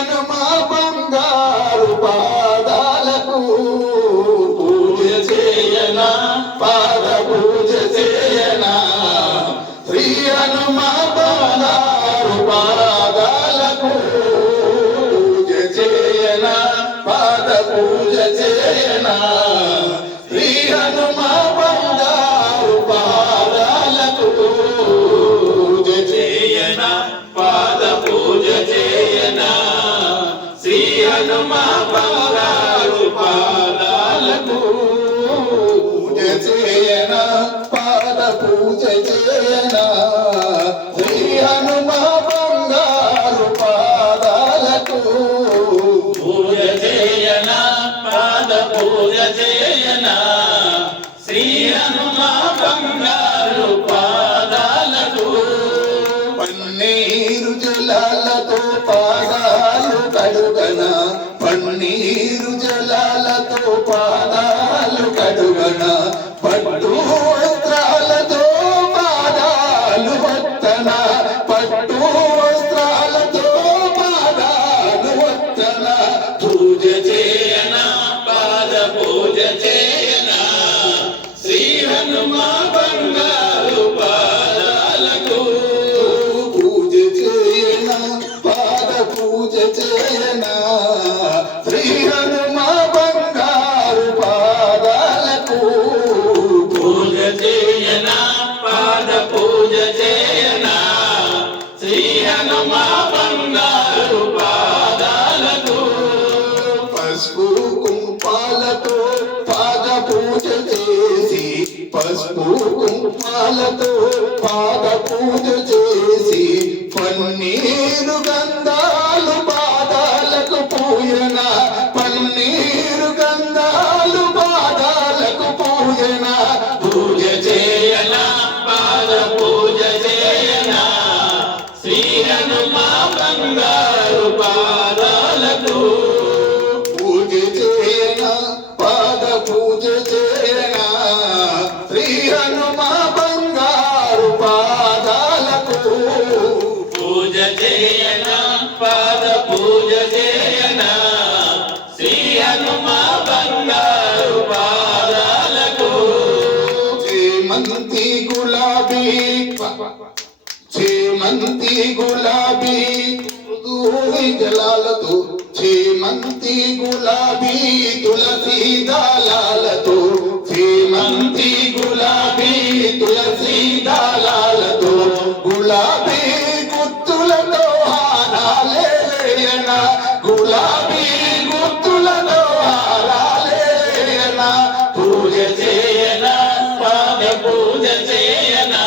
హనుమా బంగారు పాదాలకు పూజ చేయనా పాద పూజ చేయనా శ్రీ హనుమా బంగారు పాదాలకు పూజ చేయనా పాద పూజ చేయనా శ్రీ హనుమా బంగారు పాదాలకు పూజ చేయనా పాద పూజ చేయనా శ్రీ హనుమా బంగారు పాదాలకు పూజ చేయనా పాద పూజ చేయనా శ్రీ హనుమా బంగారు పాదాలకు పూజ చేయనా పాద పూజ చేయనా శ్రీ హనుమా బంగారు పాదాలకు పన్నీరు జలాలతో పాదాలు కడుగన పన్నీరు జలాలతో పాదాలు కడుగన పట్టు వస్త్రాలతో పాదాలు వత్తన పట్టు వస్త్రాలతో పాదాలు వత్తన పూజ చేయనా పాద పూజ చేయనా శ్రీ హనుమా బంగారు పాదాలకు పూజ చేయనా పాద పూజ చేయనా శ్రీ హనుమా బంగారు పాదాలకు పూజ చేయనా పాద పూజ చేయనా శ్రీ హనుమా బంగారు పాదాలకు పసుపు కుంకుమాలతో పాద పూజ చేసి పసుపు కుంకుమాలతో పాద పూజ చేసి పన్నీరు గంధాలు పాదాలకు పూయన పన్నీరు గంధాలు పాదాలకు పూయన పూజ చేయనా పాద పూజ చేయనా శ్రీ హనుమా బంగారు పాదాలకు పూజ చేయనా పాద పూజ చేయనా శ్రీ హనుమా బంగారు పాదాలకు పూజ చేయనా పాద పూజ చేయనా శ్రీ హనుమా బంగారు పాదాలకు చేమంతి గులాబీ చేమంతి గులాబీ మృదువై జలాలతో చేమంతి గులాబీ తులసి దళాలతో చేమంతి గులాబీ తులసి దళాలతో గులాబీ గుత్తులతో హారాలే వేయనా గులాబీ గుత్తులతో హారాలే వేయనా పూజ చేయనా పాద పూజ చేయనా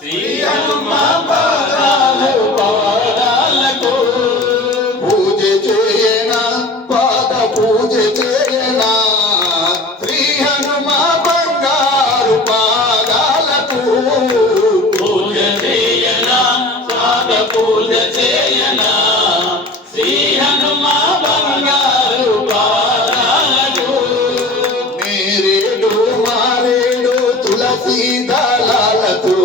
శ్రీ హనుమా పాదాలకు పూజ చేయనా పాద పూజ చేయనా శ్రీ హనుమా బంగారు పాదాలకు పూజ చేయనా పాద పూజ చేయనా శ్రీ హనుమా బంగారు పాదాలకు నేరేడు మారేడు తులసి దళాలతో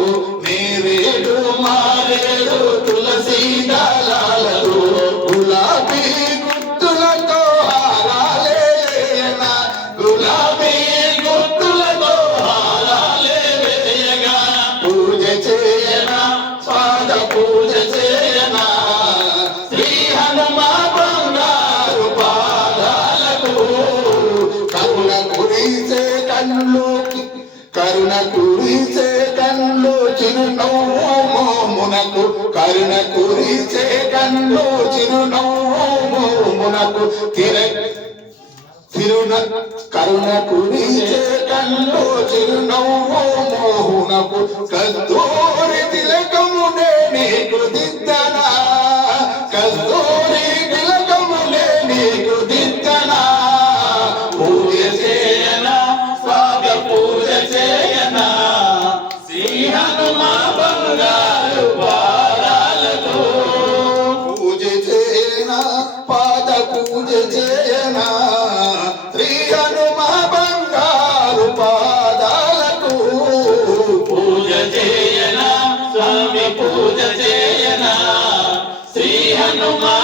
నేరేడు మారేడు తులసి దళాలతో గులాబీ గుత్తులతో హారాలే వేయనా గులాబీ గుత్తులతో హారాలే వేయగా పూజ చేయనా పాద పూజ చేయనా శ్రీ హనుమా బంగారు పాదాలకు కరుణ కురిసే కన్నులోకి కరుణ కురిసే కన్ను చిరునవ్వు మోమునకు కరుణ కురిసే కన్ను చిరునవ్వు మోమునకు కరుణ కురిసే కన్ను చిరునవ్వు మోమునకు కస్తూరి తిలకమునే నీకు దిద్దనా కస్తూరి తిలకమునే నీకు దిద్దనా పూజ చేయనా పాద పూజ చేయనా శ్రీ హనుమా బంగారు పాదాలకు పూజ చేయనా పాద పూజ చేయనా శ్రీ హనుమా బంగారు పాదాలకు పూజ చేయనా స్వామి పూజ చేయనా శ్రీ హనుమా